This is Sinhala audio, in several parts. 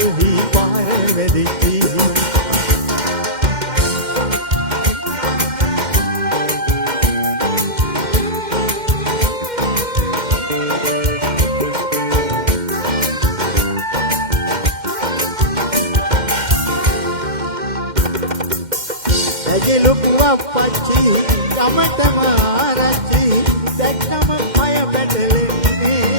මල්හි පාර වෙදිච්චි ඇගිලුපු අප්පච්චි ගමටම ආරච්චි දැක්කම පය පැටලෙන්නේ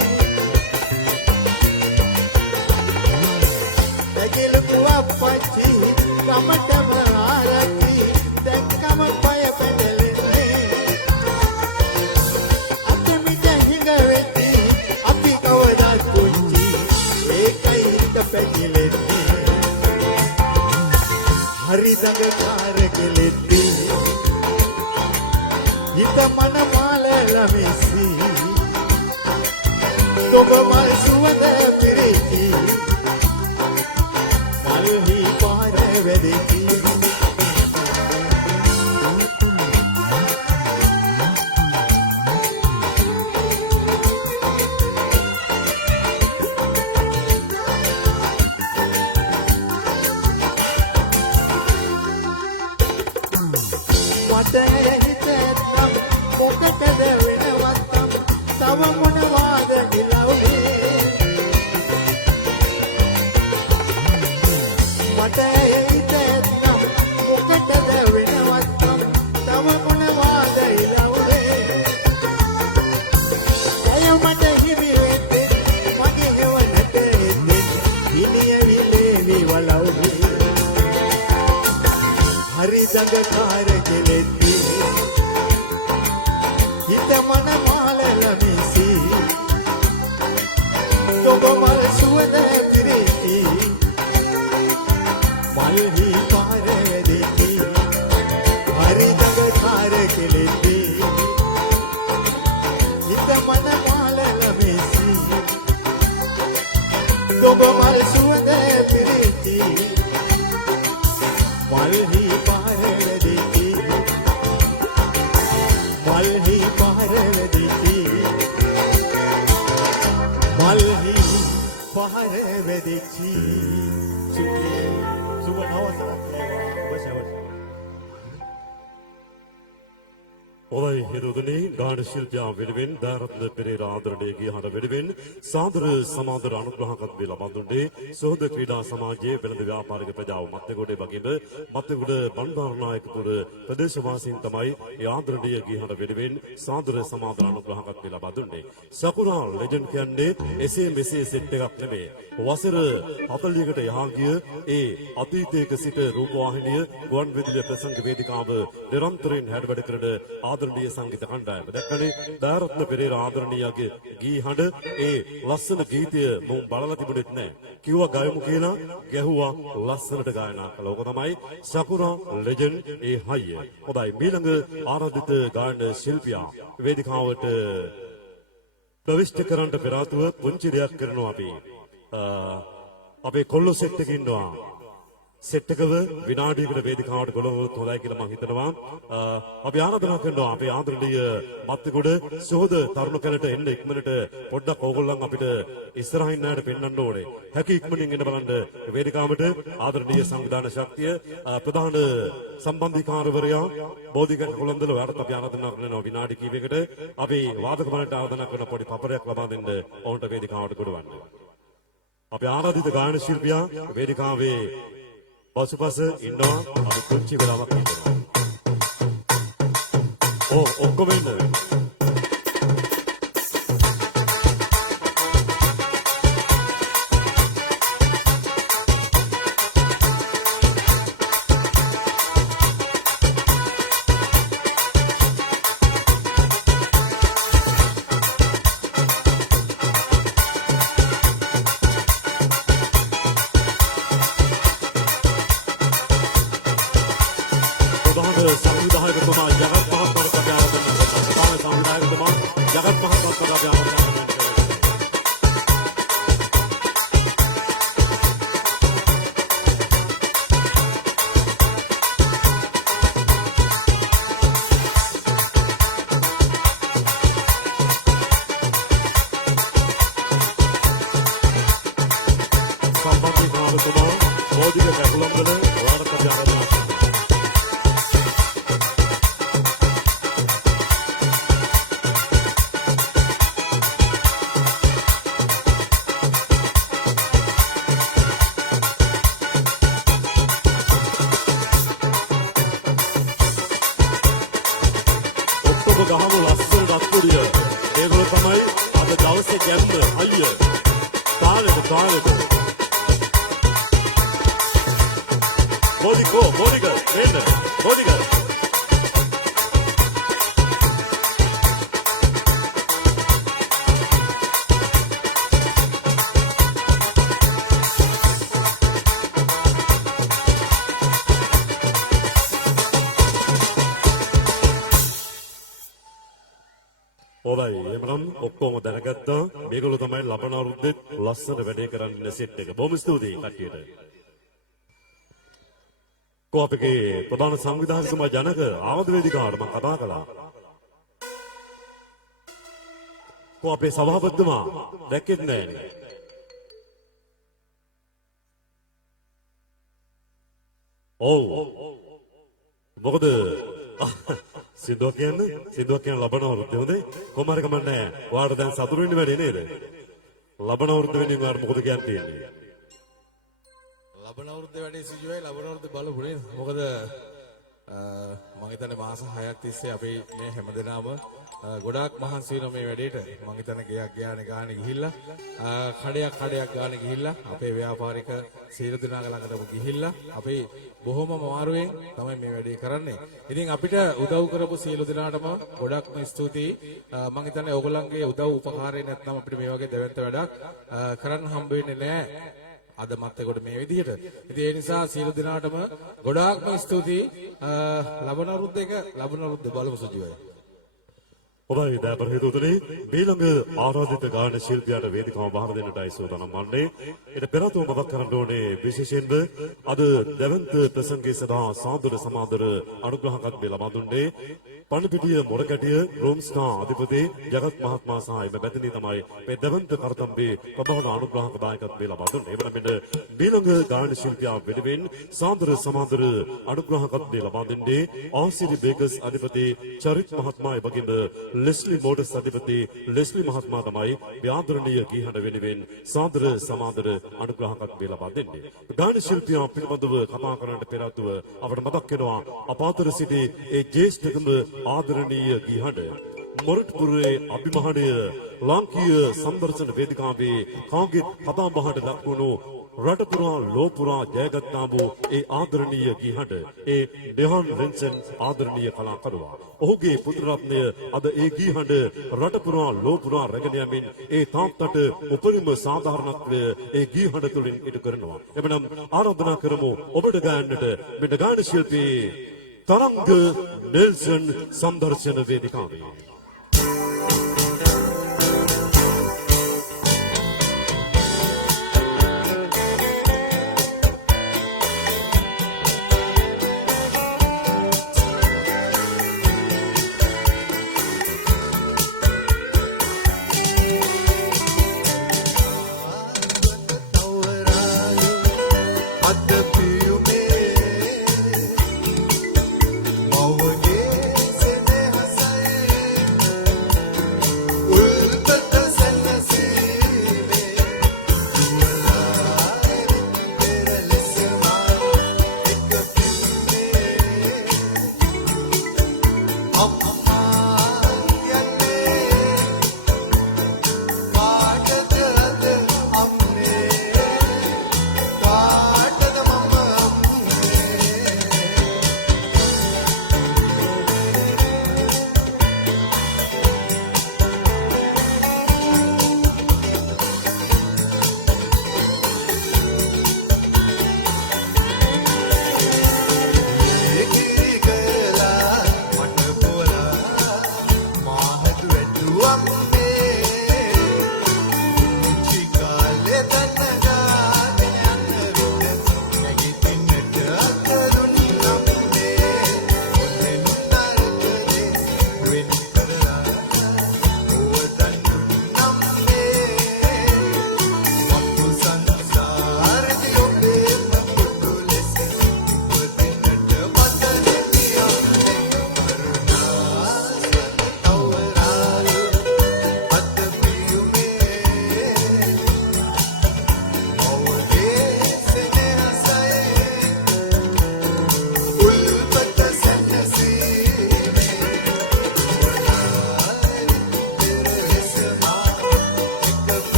ඇගිලුපු අප්පච්චි ගමටම ආරච්චි දැක්කම පය පැටලෙන්නේ අතමිට හිඟ වෙති අපි කවදාත් පුංචි ඒකයි හිඟ පැකිලෙන්නේ හරි දඟ කාරකෙලෙද්දී හිත මන මාල ළමෙසි ඔබ මල් සුවඳ පිරිචි මල්හි පාර වෙදිච්චි හරි දඟ කාරකෙලෙද්දී හිත මන මාල ළමෙසි ඔබ මල් සුවඳ පිරිචි මල්හි පාර වෙදිච්චි හරි දඟ කාරකෙලෙද්දී හිත මන මාල ළමෙසි ඔබ මල් සුවඳ පිරිචි මල්හි පාර වෙදිච්චි මල්හි පාර වෙදිච්චි මල්හි පාර වෙදිච්චි සුබ දවසක් වේවා ඔවයි හිරුදනේ ගාන ශිල්පියා වෙනුවෙන් දාරත්න පෙරේරා ආදරණීය ගියහට වෙනුවෙන් සාදර සමාදර අනුග්‍රහකත්වය ලබා දුන්නේ සෝද ක්‍රීඩා සමාජයේ වෙළඳ ව්‍යාපාරික ප්‍රජාව මත්තගොඩේ වගේම මත්තගොඩ බණ්ඩාරනායකපුර ප්‍රදේශවාසීන් තමයි ඒ ආදරණීය ගියහට වෙනුවෙන් සාදර සමාදර අනුග්‍රහකත්වය ලබා දුන්නේ. සකුරා ලෙජන්ඩ් කියන්නේ එසේ මෙසේ සෙට් එකක් නෙමෙයි. වසර 40කට යහා ගිය ඒ අතීතයක සිට රූපවාහිනිය ගුවන් විදුලි ප්‍රසංග වේදිකාව නිරන්තරයෙන් හැඩවැඩ කරන ආදරණීය සංගීත කණ්ඩායම. දැක්කනේ දාරත්න පෙරේරා ආදරණීයගේ ගී හඬ ඒ ලස්සන ගීතය මම බලලා තිබුණෙත් නැහැ. කිව්වා ගයමු කියලා ගැහුවා ලස්සනට ගායනා කළා. ඕක තමයි සකුරා ලෙජන්ඩ් ඒ හයිය. හොඳයි ඊළඟ ආරාධිත ගායන ශිල්පියා වේදිකාවට ප්‍රවිෂ්ඨ කරන්න පෙර ආතුව පුංචි දෙයක් කරනවා අපි. අපේ කොල්ලෝ සෙට් එකේ ඉන්නවා. සෙට් එකව විනාඩියකට වේදිකාවට ගොඩවුවොත් හොඳයි කියලා මම හිතනවා. අපි ආරාධනා කරනවා අපේ ආදරණීය මත්තිගොඩ සෝද තරුණ කැලට එන්න ඉක්මනට පොඩ්ඩක් ඕගොල්ලන් අපිට ඉස්සරහින් ණයට පෙන්වන්න ඕනේ. හැකි ඉක්මනින් එන්න බලන්න වේදිකාවට ආදරණීය සංවිධාන ශක්තිය ප්‍රධාන සම්බන්ධීකාරවරයා බෝධිගත් කොළඹල ඔයාලට අපි ආරාධනා කරනවා විනාඩි කිහිපයකට අපි වාදක මණ්ඩලයට ආරාධනා කරන පොඩි පපරයක් ලබා දෙන්න ඔවුන්ට වේදිකාවට ගොඩවන්න. අපි ආරාධිත ගායන ශිල්පියා වේදිකාවේ පසුපස ඉන්නවා අපි පුංචි වෙලාවක් ඉන්නවා. ඔක්කොම ඉන්නවා. සභාපතිතුමා බෝධික කැකුලම්ගල වාරක ආරාධනා ගහමු ලස්සන දත්පුඩිය. ඒගොල්ලෝ තමයි අද දවසේ ගැම්ම අයිය. තාලෙට. බෝධික මෙන්න බෝධික. ඔබයි එමනම් ඔක්කොම දැනගත්තා මේගොල්ලෝ තමයි ලබන අවුරුද්දේ ලස්සන වැඩේ කරන්න සෙට් එක. බොහොම ස්තුතියි කට්ටියට. කොපිකේ ප්‍රධාන සංවිධායකතුමා ජනක ආවද වේදිකාවට මම කතා කළා. කොපේ සභාපතිතුමා දැක්කෙත් නැහැ. ඔව්. මොකද සිද්ධාර්ථ කියන්නේ ලබන අවුරුද්දේ හොඳේ කොමාරි කමන්නේ ඔයාලට දැන් සතුටු වෙන්න බැරි නේද ලබන අවුරුද්ද වෙනින් ඔයාලට මොකද කියන්න තියෙන්නේ ලබන අවුරුද්දේ වැඩේ සිජුවයි ලබන අවුරුද්දේ බලමු නේද මොකද මම හිතන්නේ මාස 6ක් තිස්සේ අපි මේ හැමදෙනාම ගොඩාක් මහන්සි වෙන මේ වැඩේට මම හිතන්නේ ගයක් ගානේ ගිහිල්ලා කඩයක් ගානේ ගිහිල්ලා අපේ ව්‍යාපාරික සීල දිනාග ළඟටම ගිහිල්ලා අපි බොහොම අමාරුවෙන් තමයි මේ වැඩේ කරන්නේ. ඉතින් අපිට උදව් කරපු සියලු දෙනාටම ගොඩක්ම ස්තුතියි. මම හිතන්නේ ඕගොල්ලන්ගේ උදව් උපකාරය නැත්නම් අපිට මේ වගේ දැවැන්ත වැඩක් කරන්න හම්බ වෙන්නේ නැහැ. අද මත්තකොට මේ විදිහට. ඉතින් ඒ නිසා සියලු දෙනාටම ගොඩාක්ම ස්තුතියි. ලබන අවුරුද්ද බලමු සජීවයි. ඔබයි දෑපර හේතුතුනේ ඊළඟ ආරාධිත ගායන ශිල්පියාට වේදිකාව බහර දෙන්නටයි සූදානම් වන්නේ. ඊට පෙර තුම මොකක් කරන්න ඕනේ විශේෂයෙන්ම අද දැවන්ත ප්‍රසංගයේ සදා සාදර සමාදර අනුග්‍රහකත් මේ ලබා දුන්නේ පණිපිටිය මොරකැටිය රෝම්ස්නා අධිපති ජගත් මහත්මයා සහ එම බැතිනි තමයි මේ දැවන්ත කරතම්බේ ප්‍රබෝධ අනුග්‍රහක දායකත් මේ ලබා දුන්නේ. එවන මෙන්න ඊළඟ ගායන ශිල්පියා වෙනුවෙන් සාදර සමාදර අනුග්‍රහකත් මේ ලබා දෙන්නේ ආසිරි බේකර්ස් අධිපති චරිත් මහත්මයා එවැගේම ලෙස්ලි මෝටර්ස් අධිපති ලෙස්ලි මහත්මයා තමයි ව්‍යාදරණීය ගීහඬ වෙනුවෙන් සාදර සමාදර අනුග්‍රහකත් මේ ලබා දෙන්නේ. ගායන ශිල්පියා පිළිබඳව කතා කරන්නට පෙර ආතුව අපට මතක් වෙනවා අපාතර සිටි ඒ ජේෂ්ඨතම ආදරණීය ගීහඬ මොරටුපුරේ අභිමහණය ලාංකීය සම්දර්ශන වේදිකාවේ කාගෙත් කතා බහට දක්වුණු රට පුරා ලෝ පුරා ජයගත්තා වූ ඒ ආදරණීය ගීහඬ ඒ ඩෙහන් රෙන්සන් ආදරණීය කලාකරුවා. ඔහුගේ පුත්‍රරත්නය අද ඒ ගීහඬ රට පුරා ලෝ පුරා රැගෙන යමින් ඒ තාත්තට උපරිම සාධාරණත්වය ඒ ගීහඬ තුළින් ඉටු කරනවා. එබනම් ආරාධනා කරමු ඔබට ගායන්නට මෙන්න ගායන ශිල්පී තරංග නෙල්සන් සම්දර්ශන වේදිකාවේ. මවගේ සෙනෙහසයි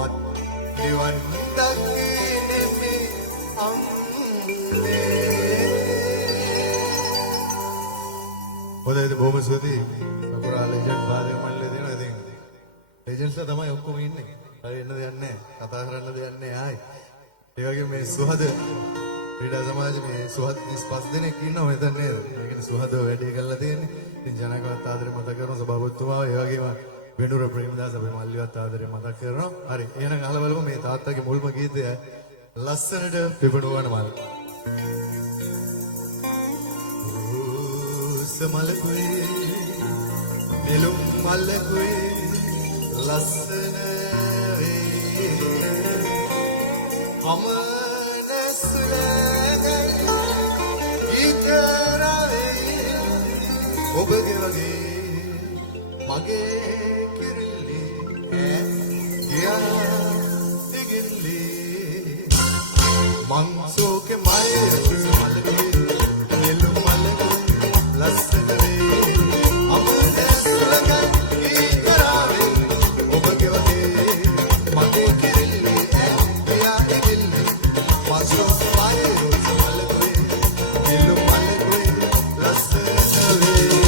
මමත් නිවන් දකින්නෙමි අම්මේ. හොඳයි බොහොම ස්තුතියි. අපරා ලෙජන්ඩ් වාදක මණ්ඩලය දෙනවා ඉතින්. ලෙජන්ඩ්ස්ලා තමයි ඔක්කොම ඉන්නේ. හරි එන්න දෙයක් නැහැ. කතා කරන්න දෙයක් නැහැ ආයි. ඒ වගේම මේ සුහද ක්‍රීඩා සමාජයේ මේ සුහද 35 දෙනෙක් ඉන්නවා මෙතන නේද? ඒ කියන්නේ සුහද වැඩේ කරලා තියෙන්නේ. ඉතින් ජනකවත් ආදරේ මතක් කරනවා සභාපතිතුමාව. ඒ වගේම වෙනුර ප්‍රේමදාස අපේ මල්ලිවත් ආදරේ මතක් කරනවා. හරි එහෙනම් අහලා බලමු මේ තාත්තගේ මුල්ම ගීතය ලස්සනට පිපුණවන මල්. මලකුයි නෙළුම් මලකුයි ලස්සන වේ අමනසලගයි ඉතරවේ ඔබගේ වගේ මගේ කිරිල්ලි ගියා දිගිල්ලි මං සෝකේ මලකුයි නෙළුම් මලකුයි ලස්සන වේ අමනසලගයි ඉතරවේ ඔබගේ වගේ මගේ කිරිල්ලි ගියා දිගිල්ලි මං සෝකේ මලකුයි නෙළුම් මලකුයි ලස්සන වේ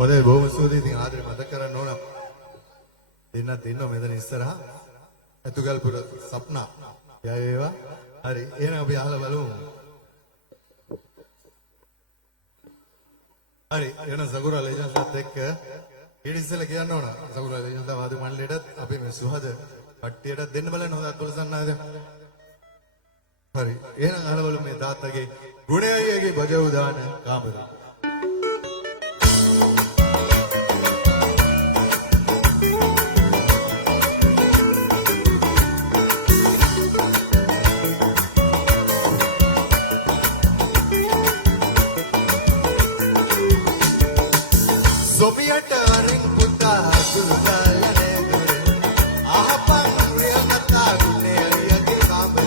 හොඳයි බොහොම ස්තුතියි. ඉතින් ආදරේ මතක් කරන්න ඕන දෙන්නත් ඉන්නවා මෙතන ඉස්සරහා අතුගල්පුර සප්නා යය වේවා. හරි එහෙනම් අපි අහලා බලමු. හරි එහෙනම් සගුරා ලේජන්ස්ලත් එක්ක ඊට ඉස්සෙල්ලා කියන්න ඕන සගුරා ලේජන්ස්ලා වාද මණ්ඩලයටත් අපි මේ සුහද කට්ටියටත් දෙන්න බලන්න හොඳ අත්වලසන්නාද. හරි එහෙනම් අහලා බලමු මේ තාත්තගේ ගුණයගේ බජව දාන කාමරේ. Soviet ring puta dulane dure ahpan real mata ne yage kaam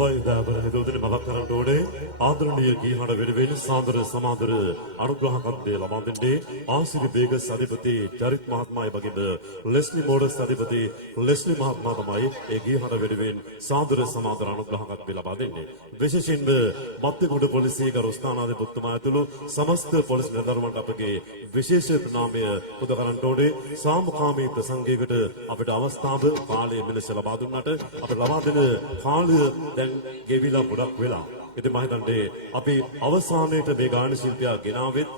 ඔබයි දාබර හිතෝදෙන මතක් කරන්න ඕනේ ආදරණීය ගීහඬ වෙනුවෙන් සාදර සමාදර අනුග්‍රහකත්වය ලබා දෙන්නේ ආසිරි බේගස් අධිපති චරිත් මහත්මයායි වගේම ලෙස්ලි මෝඩස් අධිපති ලෙස්ලි මහත්මයා තමයි ඒ ගීහඬ වෙනුවෙන් සාදර සමාදර අනුග්‍රහකත්වය ලබා දෙන්නේ. විශේෂයෙන්ම මත්තිගොඩ පොලිසිය ගරු ස්ථානාධිපතිතුමා ඇතුළු සමස්ත පොලිස් නිලධාරීන්ට අපගේ විශේෂ ප්‍රණාමය පුද කරන්න ඕනේ. සාමකාමී ප්‍රසංගයකට අපිට අවස්ථාව කාලය මෙලෙස ලබා දුන්නට අපිට ලබා දෙන කාලය දැන් ගෙවිලා ගොඩක් වෙලා. ඉතින් මම හිතන්නේ අපි අවසානයේට මේ ගාන ශිල්පියා ගෙනාවෙත්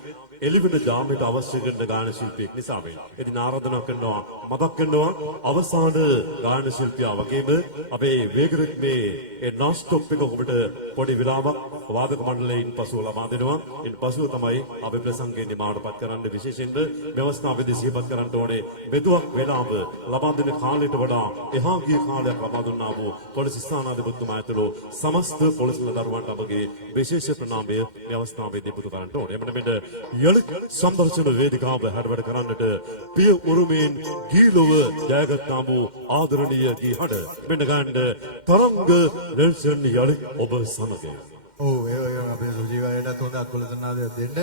එළිවෙන ජාමයට අවශ්‍ය කරන ගාන ශිල්පියෙක් නිසා වෙයි. ඉතින් ආරාධනා කරනවා මතක් කරනවා අවසාන ගාන ශිල්පියා වගේම අපේ වේගරිත්මේ ඒ නොස්ටොප් එක ඔබට පොඩි විරාමයක් වාදක මණ්ඩලයෙන් පසුව ලබා දෙනවා. ඉන් පසුව තමයි අපි ප්‍රසංගයේ නිමාඩපත් කරන්න විශේෂයෙන්ම ව්‍යවස්ථාවේදී සිහිපත් කරන්න ඕනේ මෙතුවක් වේලාව ලබා දෙන කාලයට වඩා එහා ගිය කාලයක් ලබා දුන්නා වූ පොලිස් ස්ථානාධිපතිතුමා ඇතුළු සමස්ත පොලිස් නිලධාරීන්ට අපගේ විශේෂ ප්‍රණාමය ව්‍යවස්ථාවේදී පුද කරන්න ඕනේ. එමෙන්න මෙන්න සම්දර්ශන වේදිකාව හැඩවැඩ කරන්නට පිය උරුමෙන් ගීලොව ජයගත්තා වූ ආදරණීය ගීහඬ මෙන්න ගන්න තරංග නෙල්සන් යලි ඔබ සමග. ඔව් ඒ අපේ සුජීවයට හොඳ අත්කොලසනාදයක් දෙන්න.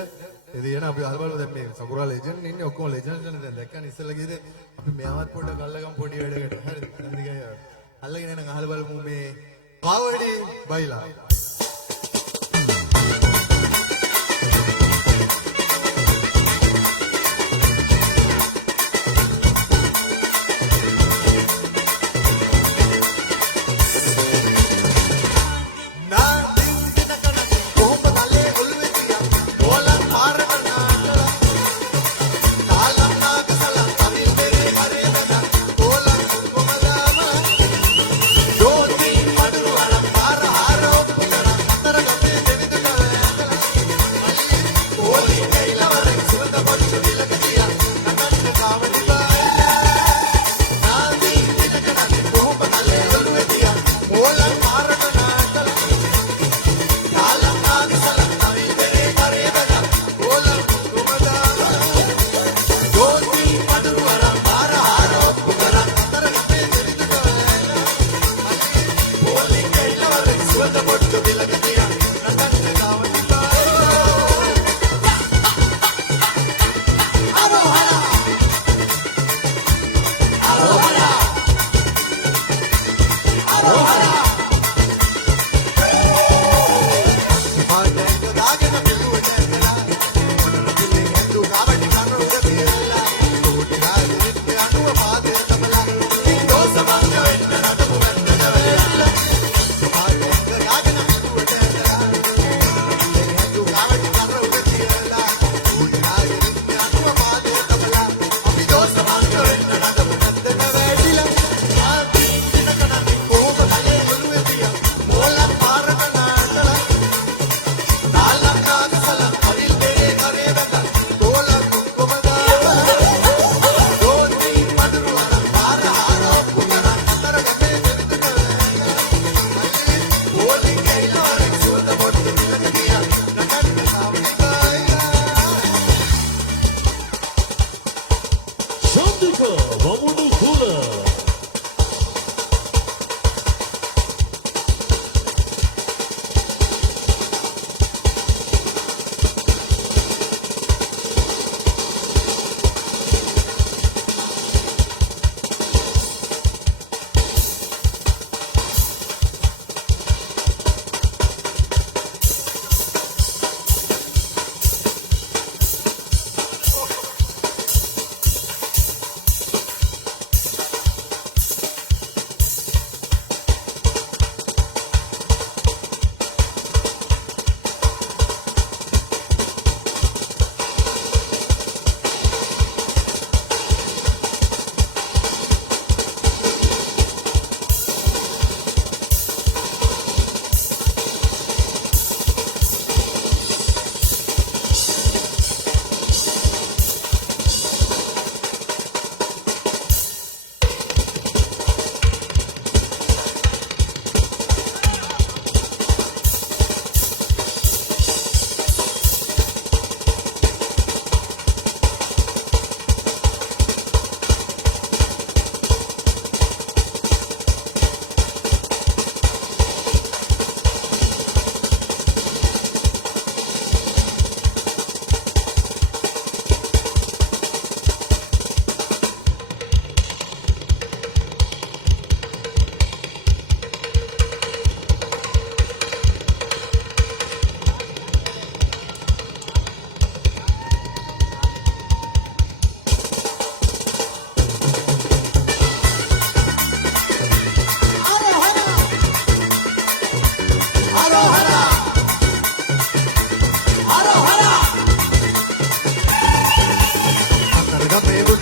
ඉතින් අපි අහලා දැන් මේ සකුරා ලෙජන්ඩ් ඉන්නේ ඔක්කොම ලෙජන්ඩ්ස් නේ දැන් දැක්කනේ ඉස්සෙල්ලා ගියේ අපි මෙයාවත් පොඩ්ඩක් අල්ලගමු පොඩි වැඩකට. හරිද? නන්දිකයි අල්ලගෙන යන අහලා බලමු මේ කාවඩි බයිලා.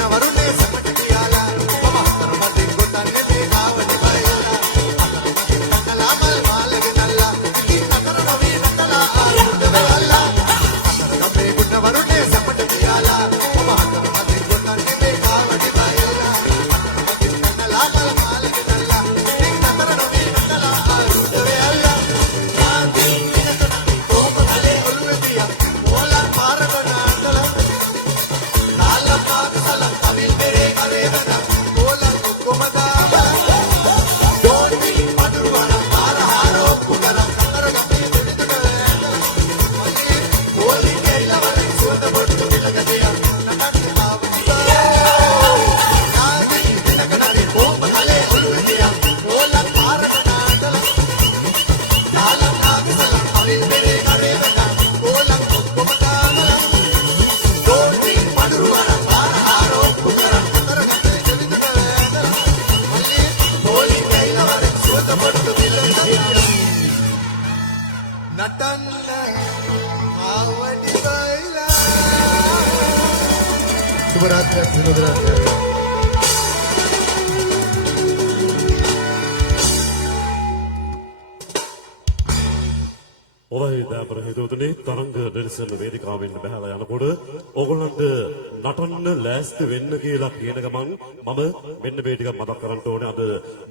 වරුනේ සමට කියලා මම අතරමැදින් ගොතන්නේ මේ කාවඩි බයලා අතරමැදින් කනලා මල් මාලගේ නල්ලා ඉතින් අතර නොවි නතලා ආරුද වෙලා අතරමැදින් ගොත වරුනේ සමට කියලා මම අතරමැදින් ගොතන්නේ මේ කාවඩි බයලා අතරමැදින් කනලා මල් මාලගේ නල්ලා ඉතින් අතර නොවි නතලා ආරුද වෙලා ආදී මිනකන කොපලේ ඔළුවේදියා මොලා පාරකන අතල නාලා පාකසල කවිල් බෙරේ කරේවන කොලා කොමදාම දෝනි මදුරුවන ආරහාරෝ කුකල අතරගතේ දුනිදුන මල්ලි කොලි කෙල්ලවල සුවඳ බොට්ටු විලකදිය නටන්න ආවුසා ආදී මිනකන කොපලේ ඔළුවේදියා මොලා පාරකන අතල නාලා පාකසල කවිල් බෙරේ කරේවන කොලා කොමදාම දෝනි මදුරුවන ආරහාරෝ කුකල අතරගතේ දුනිදුන මල්ලි කොලි කෙල්ලවල සුවඳ බොට්ටු විලකදිය නටන්න ආවඩි බයිලා සුබ රාත්‍රියක් සුබ රාත්‍රියක් ඔබයි දාපර හිතවතුනි තරංග ඩෙල්සන් වේදිකාවෙන් බහලා යනකොට ඕගොල්ලන්ට නටන්න ලෑස්ති වෙන්න කියලා කියන ගමන් මම මෙන්න මේ ටික මතක් කරන්න ඕනේ. අද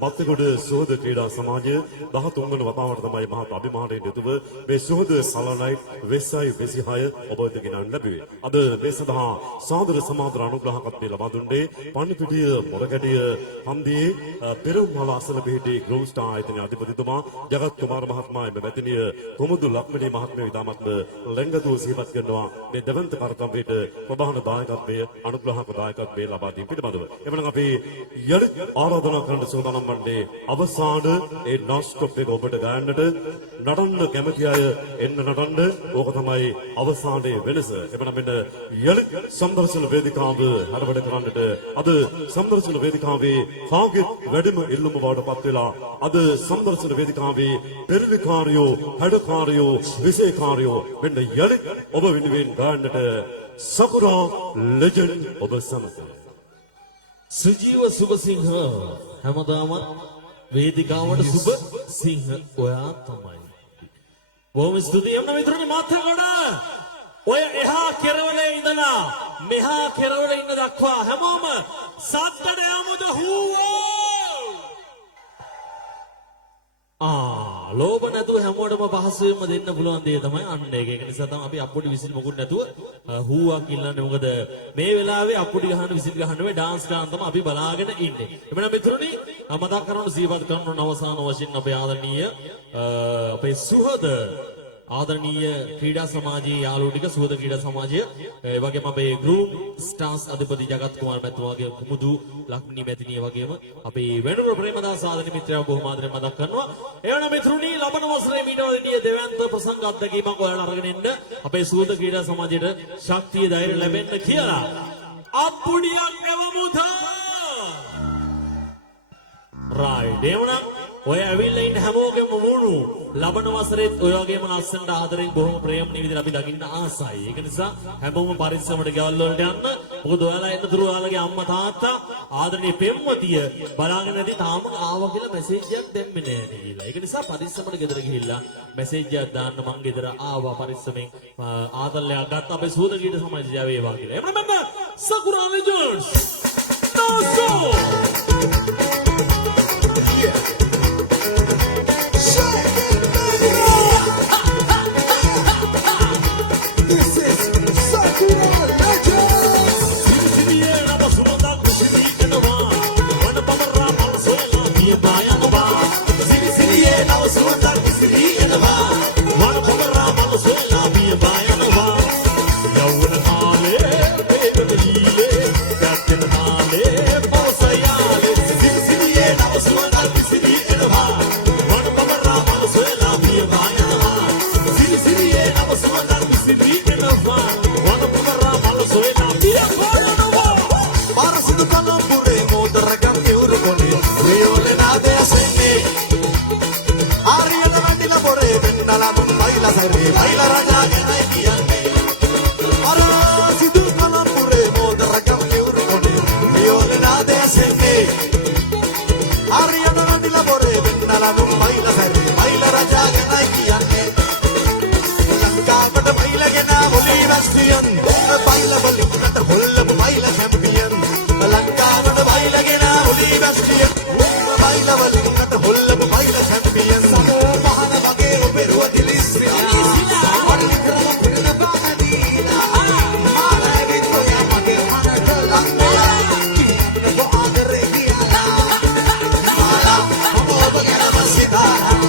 මත්තිගොඩ සුහද ක්‍රීඩා සමාජය 13 වන වතාවට තමයි මහත් අභිමානයෙන් යුතුව මේ සුහද සලනයිට් වෙස්සයි 26 ඔබ වෙත ගෙනන්න ලැබුවේ. අද මේ සඳහා සාදර සමාදර අනුග්‍රහකත්වය ලබා දුන්නේ පන්නිපිටිය මොරගැටිය හන්දියේ පෙරම්මල අසල පිහිටි ග්‍රෝව් ස්ටාර් ආයතනයේ අධිපතිතුමා ජගත් කුමාර මහත්මයා එම මැතිනිය කොමුදු ලක්මනී මහත්මිය විදාමත්ව ලැංගතුව සිහිපත් කරනවා මේ දෙවන්ත කාර්යක්‍රමයට ප්‍රධාන දායකත්වයේ අනුග්‍රහක දායකත්වයේ ලබා දීම පිළිබඳව. එවනම් අපි යලි ආරාධනා කරන සෝදානම් වන්නේ අවසාන ඒ නාස්ටොප් එක ඔබට ගන්නට නටන්න කැමති අය එන්න නටන්න ඕක තමයි අවසානයේ වෙනස. එවනම් මෙන්න යලි සම්දර්ශන වේදිකාව හරවඩ කරන්නට අද සම්දර්ශන වේදිකාවේ කාගෙත් වැඩිම ඉල්ලුම බවට පත් වෙලා අද සම්දර්ශන වේදිකාවේ පෙරලිකාරයෝ හැඩකාරයෝ විශේෂකාරයෝ මෙන්න යලි ඔබ වෙනුවෙන් ගන්නට සකුරා ලෙජන්ඩ් ඔබ සමග සුජීව සුබසිංහ හැමදාම වේදිකාවට සුබ සිංහ ඔයා තමයි. බොහොම ස්තුතියි යන්න මිතුරනි මාත්‍රගොඩ. ඔය එහා කෙරවලේ ඉඳලා මෙහා කෙරවලේ ඉන්න දක්වා හැමෝම සද්දට යමුද හූවෝ. ලෝභ නැතුව හැමෝටම පහසුවෙන්ම දෙන්න පුළුවන් දේ තමයි අන්න ඒක. ඒක නිසා තමයි අපි අප්පුඩි විසිල් මොකුත් නැතුව හූවක් ඉල්ලන්නේ. මොකද මේ වෙලාවේ අප්පුඩි ගහන විසිල් ගහන වේ ඩාන්ස් ගන්න තමයි අපි බලාගෙන ඉන්නේ. එබැවින් මිතුරුනි මතක් කරගන්න සිහිපත් කරන අවසාන වශයෙන් අපේ ආදරණීය අපේ සුහද ආදරණීය ක්‍රීඩා සමාජයේ යාළුවෝ ටික සුහද ක්‍රීඩා සමාජය ඒ වගේම අපේ ගෲම් ස්ටාර්ස් අධිපති ජගත් කුමාර මැතිතුමාගේ කුමුදු ලක්මිනී මැතිණිය වගේම අපේ වෙනුර ප්‍රේමදාස ආදරණීය මිත්‍රයව බොහොම ආදරෙන් මතක් කරනවා. එවනම් මිතුරුනි ලබන වසරේ මීනවලදී දෙවන්ත ප්‍රසංග අත්දැකීමක් ඔයාලා අරගෙන එන්න අපේ සුහද ක්‍රීඩා සමාජයට ශක්තිය ධෛර්ය ලැබෙන්න කියලා අප්පුඩියක් එවමුද. රයිට් එවනම් ඔය ඇවිල්ලා ඉන්න හැමෝගෙම මුණු ලබන වසරේත් ඔය වගේම ලස්සනට ආදරෙන් බොහොම ප්‍රේමණීය විදිහට අපි දකින්න ආසයි. ඒක නිසා හැමෝම පරිස්සමට ගෙවල් වලට යන්න. මොකද ඔයාලා එන්න තුරු ඔයාලගේ අම්මා තාත්තා ආදරණීය පෙම්වතිය බලාගෙන නැති තාම ආවා කියලා මැසේජ් එකක් දැම්මේ නෑ නේද? ඒක නිසා පරිස්සමට ගෙදර ගිහිල්ලා මැසේජ් එකක් දාන්න මං ගෙදර ආවා පරිස්සමෙන් ආදල්ලයක් ගත්ත අපේ සුහද කීට සමාජය වේවා කියලා. එහෙනම් මම සකුරා ලෙජන්ඩ්ස් නෝසෝ Baila raja que no hay quien me. Ahora si tú no la pure, no te recambio, සෙන්නේ ආරියන නදිලා බොරේ වෙන්නලා නුම් බයිලා සැරේ බයිලා රජා ගැනයි කියන්නේ ලංකාවට බයිලාගෙන ඔලි වැස්සියන් බයිලා බලිකට හොල්ලපු බයිලා චැම්පියන් ලංකාවට බයිලාගෙන ඔලි වැස්සියන් බයිලා බලිකට හොල්ලපු බයිලා චැම්පියන් මහන වගේ ඔබෙරුව දිලිස්සියා වඩි කරන පිරන බාදීලා ආලෙවිත් ඔයා මගේ මනට ලංගලා කිව්වද ආදරේ කියලා ආලා ඔබ ගැන මසිතාලා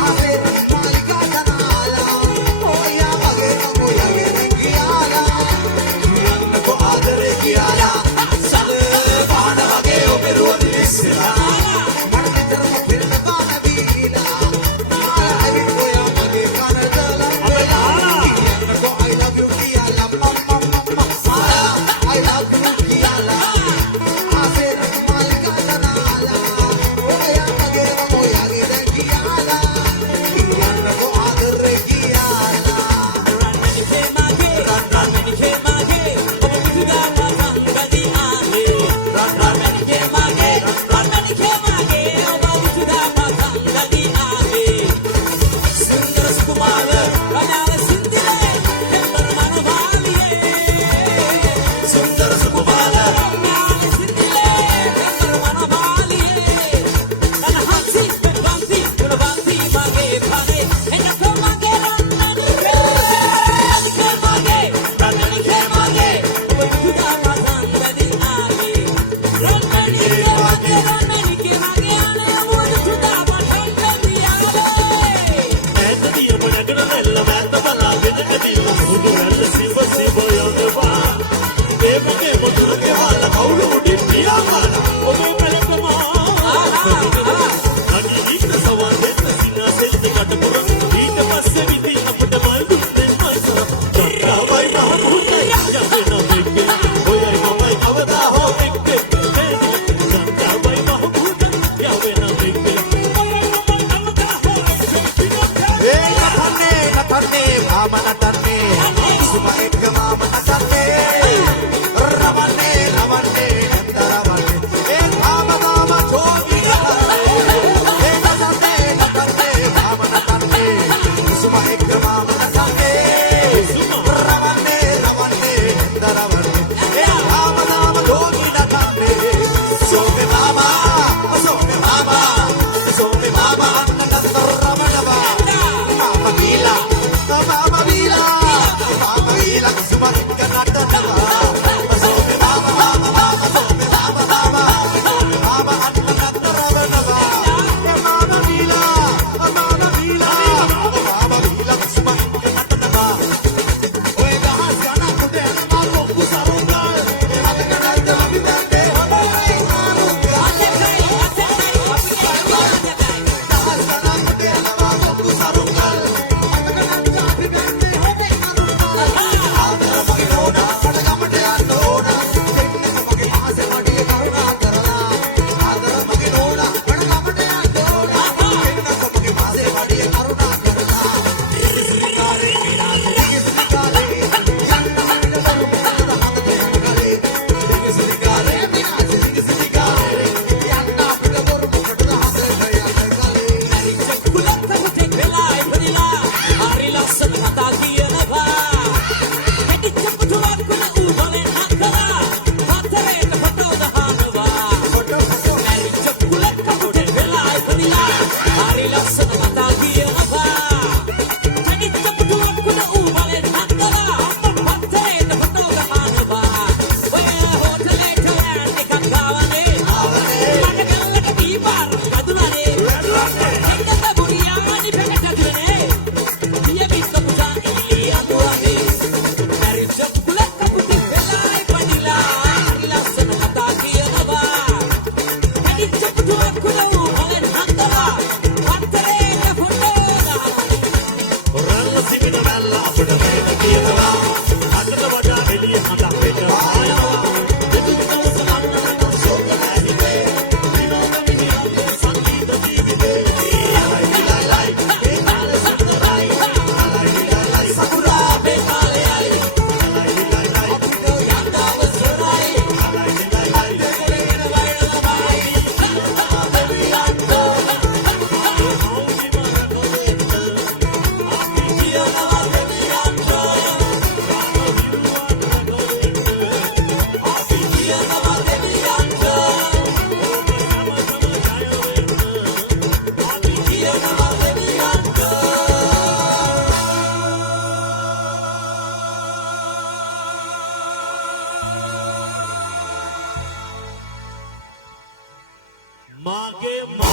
ආවේ මාලිකා දනාලා ඔයා මගේ ඔයාගෙන ගියාලා කිව්වද ආදරේ කියලා සද පාඩ වගේ ඔබෙරුව දිලිස්සියා මාගේ